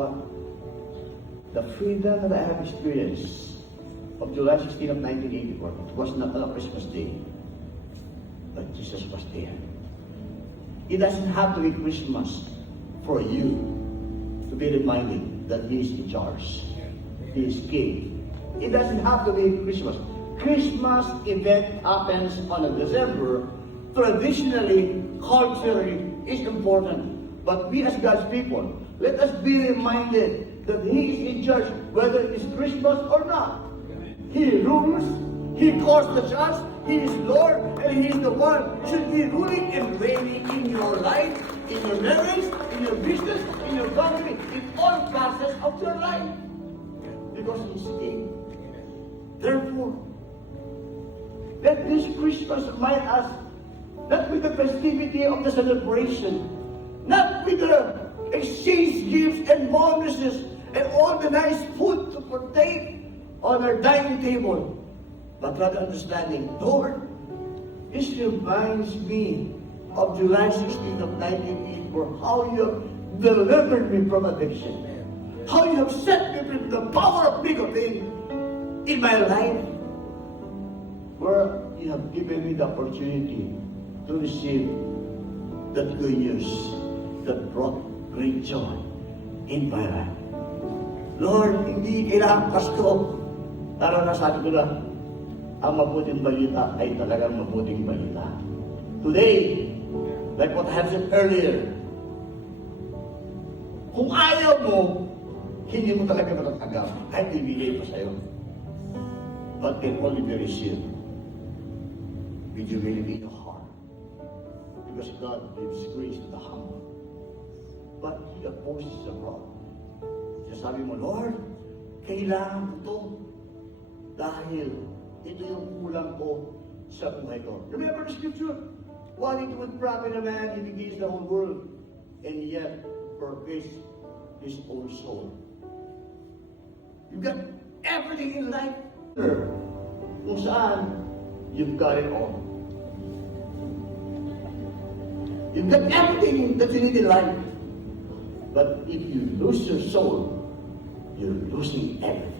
what? The freedom that I have experienced of July 16 of 1984, it was not on a Christmas day, but Jesus was there. It doesn't have to be Christmas for you to be reminded that He is in charge. He is King. It doesn't have to be Christmas. Christmas event happens on a December. Traditionally, culturally, is important. But we as God's people, let us be reminded that He is in charge, whether it's Christmas or not. He rules, He calls the shots, He is Lord, and He is the one should be ruling and reigning in your life, in your marriage, in your business, in your family, in all facets of your life. Because He's King. Therefore, let this Christmas remind us, not with the festivity of the celebration, not with the exchange gifts and bonuses and all the nice food to partake on our dining table, but rather understanding, Lord, this reminds me of July 16th of 1984, how you have delivered me from addiction, how you have set me free from the power of nicotine in my life, where you have given me the opportunity to receive that good news that brought great joy in my life. Lord, hindi kailangan Pasko. Naranasan ko na ang mabuting balita ay talagang mabuting balita. Today, like what I have said earlier, kung ayaw mo, hindi mo talaga matatanggap kahit ibigay pa sa'yo. But can only be received with humility in your heart. Because God gives grace to the humble. But He opposes the proud. Sabi mo, Lord, kailangan ko to dahil ito yung kulang ko sa buhay ko. Remember the scripture? What it would profit a man if he gains the whole world and yet forgets his own soul. You've got everything in life kung saan you've got it all. You've got everything that you need in life. But if you lose your soul, you're losing everything.